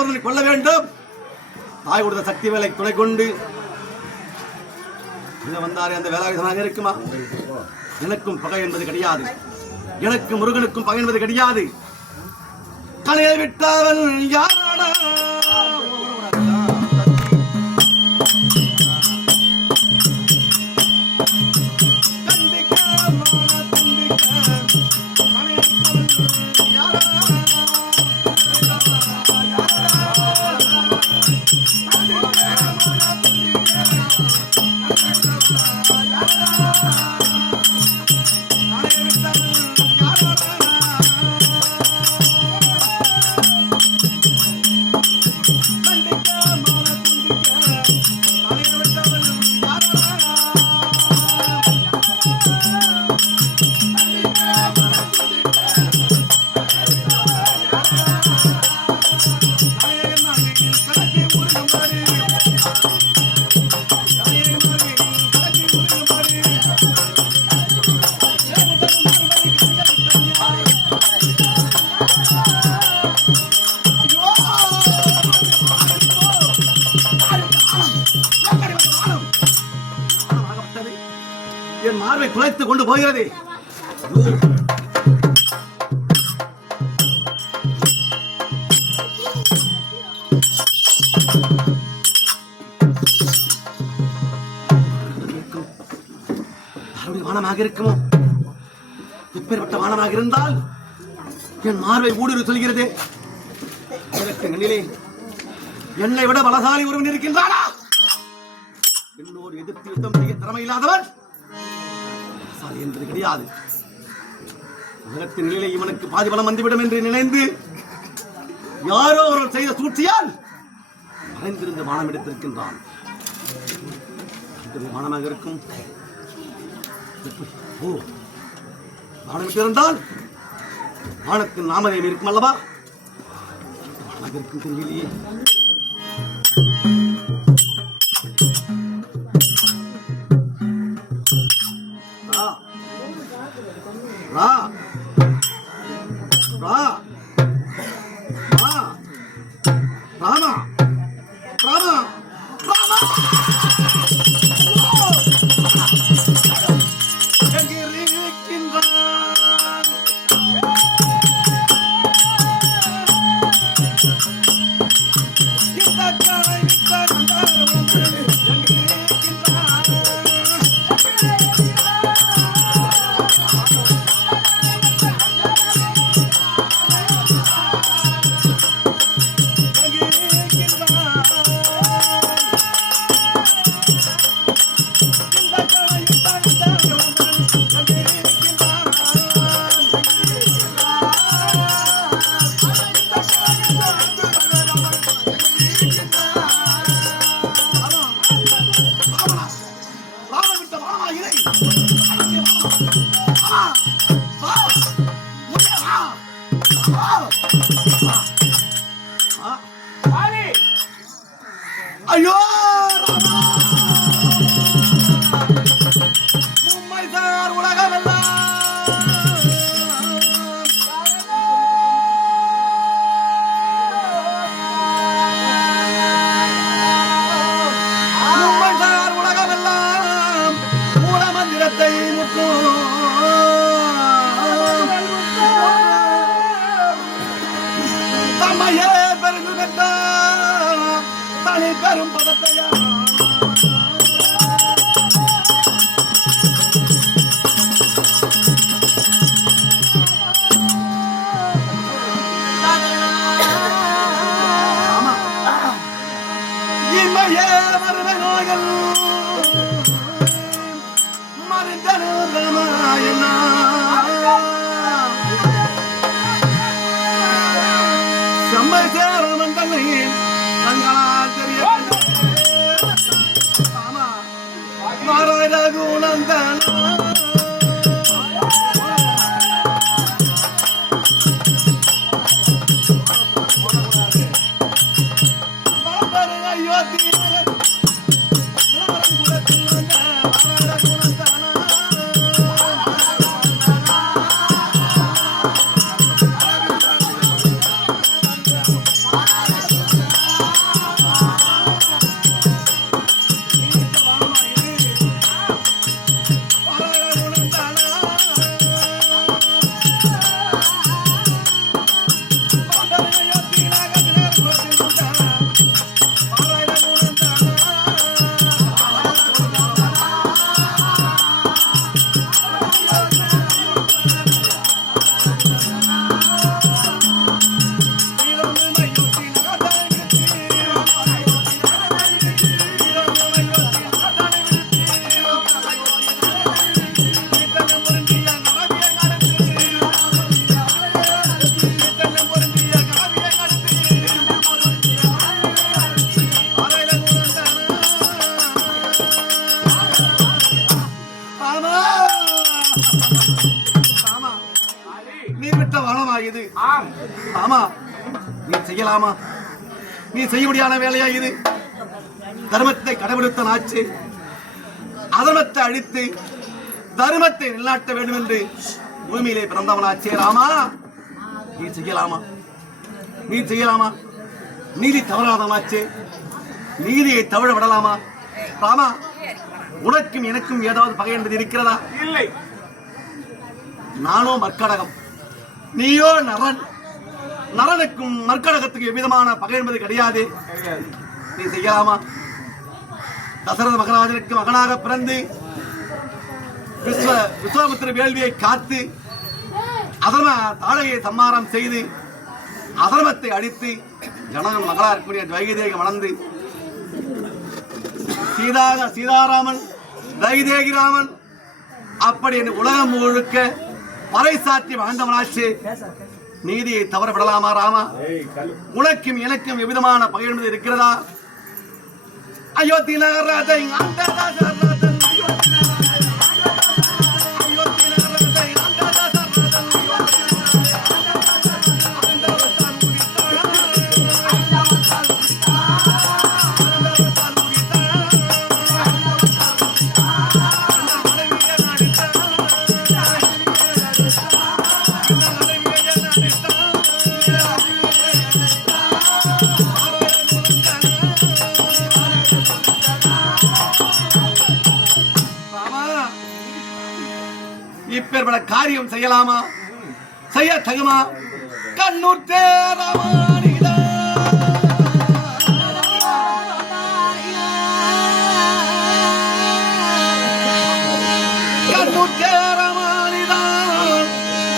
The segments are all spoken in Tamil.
ஒருவனை கொள்ள வேண்டும். தாய் கொடுத்த சக்தி வேலை துணை கொண்டு என்ன வந்தாரே அந்த வேலாயுதனாக இருக்குமா? எனக்கும் பகை என்பது கிடையாது. எனக்கு முருகனுக்கும் பகை என்பது கிடையாது. கலையை விட்டவன் யாராடா என் மார்பை குலைத்துக் கொண்டு போகிறது. இருக்கும். வானமாக இருக்குமோ? இப்பேற்பட்ட வானமாக இருந்தால் என் மார்பை ஊடுருவி சொல்கிறது. எனக்கு என்னை விட பலசாலி ஒருவன் இருக்கின்றானா? என்னோடு எதிர்த்து யுத்தம் செய்ய திறமை இல்லாதவன் பலசாலி என்பது கிடையாது. உலகத்தின் நிலையிலே இவனுக்கு பாதி பலம் வந்துவிடும் என்று நினைந்து யாரோ அவர்கள் செய்த சூழ்ச்சியால் மறைந்திருந்து வானம் எடுத்திருக்கின்றான். எத்தனை வானமாக இருக்கும். ஓ வானம் இருந்தால் வானத்தின் நாமதயம் இருக்கும் அல்லவா? வானமாக இருக்கும் தெரியலையே ஐயோ பகத்தையா செய்யலாமா? நீ செய்ய முடியாத வேலையா இது? தர்மத்தை கடைபிடித்த நாச்சு அதர்மத்தை அழித்து தர்மத்தை நிலைநாட்ட வேண்டும் என்று பூமியிலே பிறந்தவனாச்சே ராமா நீ செய்யலாமா? நீ செய்யலாமா? நீதி தவறாதவனாச்சே நீதியை தவழ விடலாமா? ராமா உனக்கும் எனக்கும் ஏதாவது பகை என்பது இருக்கிறதா? இல்லை. நானோ மற்கடகம். நீயோ நரன். நரனுக்கும் மற்கடகத்துக்கு எவ்விதமான பகை என்பது கிடையாது. நீ செய்யலாமா? தசரத மகராஜனுக்கு மகனாக பிறந்து விஸ்வ விஸ்வாமித்திர வேள்வியை காத்து அதர்ம தாழையை சம்மாரம் செய்து அதர்மத்தை அடித்து ஜனகன் மகளாக இருக்கக்கூடிய வைகதேகி வளர்ந்து சீதா சீதாராமன் வைதேகி ராமன் அப்படி இந்த உலகம் முழுக்க பறைசாற்றி வாழ்ந்தவனாச்சு நீதியை தவற விடலாமா ராமா உனக்கும் எனக்கும் எவ்விதமான பகை என்பது இருக்கிறதா அயோத்தி நகராஜை அந்தராஜராஜன் இப்பேற்பட்ட காரியம் செய்யலாமா செய்ய தகுமா கண்ணுற்றே ராமானிதா. கண்ணுற்றே ராமானிதா.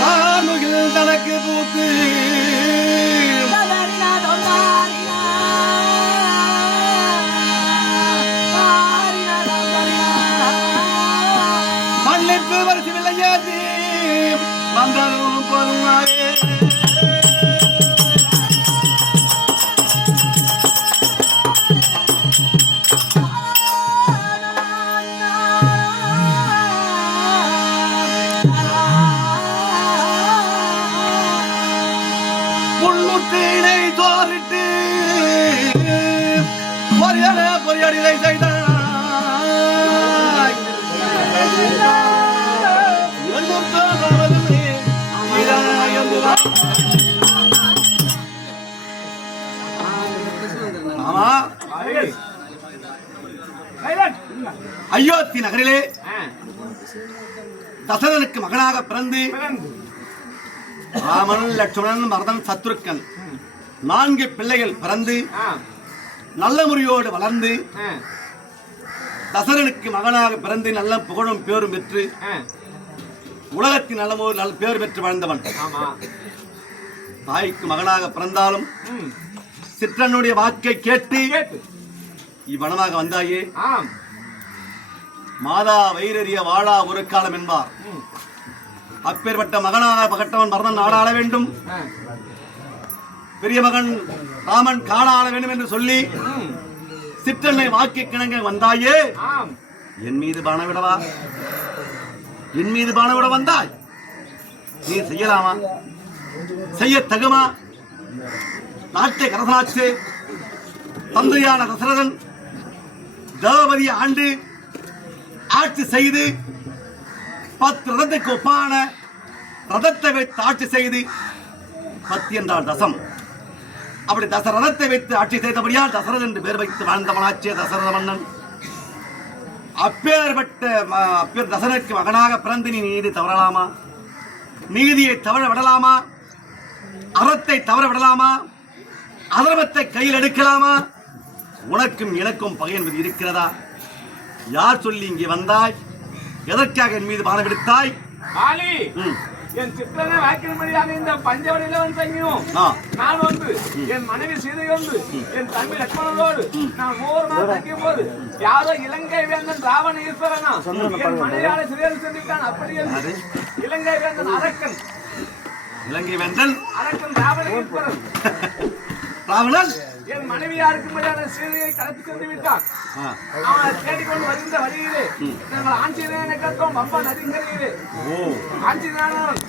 தானுகில் தனக்கு பூத்து பொரியட பொரியடிதை செய்தாய் ஆமா. அயோத்தி நகரிலே தசரனுக்கு மகனாக பிறந்து ராமன் லட்சுமணன் மரதன் சத்ருக்கன் நான்கு பிள்ளைகள் பிறந்து நல்ல முறையோடு வளர்ந்து தசரனுக்கு மகனாக பிறந்து நல்ல புகழும் பேரும் பெற்று. உலகத்தின் நல்ல நல்ல பேர் பெற்று வாழ்ந்தவன் தாய்க்கு மகனாக பிறந்தாலும். சிற்றனுடைய வாக்கை கேட்டு இவ்வனமாக வந்தாயே மாதா வைரறிய வாழா ஒரு காலம் என்பார். அப்பேற்பட்ட மகனாக பகட்டவன் பரதன் நாடாள வேண்டும். பெரிய மகன் ராமன் காடாள வேண்டும் என்று சொல்லி. சிற்றன்னை வாக்கை கிணங்க வந்தாயே? ஆம். என் மீது பானவிடவா என் மீது பானவிட வந்தாய்? நீ செய்யலாமா? செய்ய தகுமா? நாட்டை கரசனாச்சு தந்தையான தசரதன் திரௌபதி ஆண்டு ஆட்சி செய்து பத்து ரதத்துக்கு ஒப்பான ரதத்தை வைத்து ஆட்சி செய்து பத்து என்றால் தசம். அப்படி தசரதத்தை வைத்து ஆட்சி செய்தபடியால் தசரதன் என்று பேர் வைத்து வாழ்ந்தவனாச்சே தசரத மன்னன். அப்பேற்பட்ட அப்பேர் தசனுக்கு மகனாக பிறந்து நீ நீதி தவறலாமா? நீதியை தவற விடலாமா? அறத்தை தவற விடலாமா? அதர்மத்தை கையில் எடுக்கலாமா? உனக்கும் எனக்கும் பகை என்பது இருக்கிறதா? யார் சொல்லி இங்கே வந்தாய்? எதற்காக என் மீது பானம் எடுத்தாய்? என் சிற்றனை வாக்கின்படியாக இந்த பஞ்சவடியில வந்து தங்கினோம். ஆ. நான் வந்து. என் மனைவி சீதை வந்து. என் தம்பி லட்சுமணனோடு நான் மூணு நாள் தங்கிய போது யாரோ இலங்கை வேந்தன் ராவண ஈஸ்வரனா என் மனைவியால சிறையில் சென்றிருக்கான் அப்படி என்று இலங்கை வேந்தன் அரக்கன். இலங்கை வேந்தன்? அரக்கன் ராவண ஈஸ்வரன் ராவணன்? என் மனைவியாருக்கு முடியாத சீதையை கடத்தி சென்று விட்டான். அவன் தேடிக்கொண்டு வருகின்ற வழியிலே நாங்கள் ஆஞ்சநேயனை கற்றோம் பம்பா நதிக்கரையிலே ஓ. ஆஞ்சநேயன்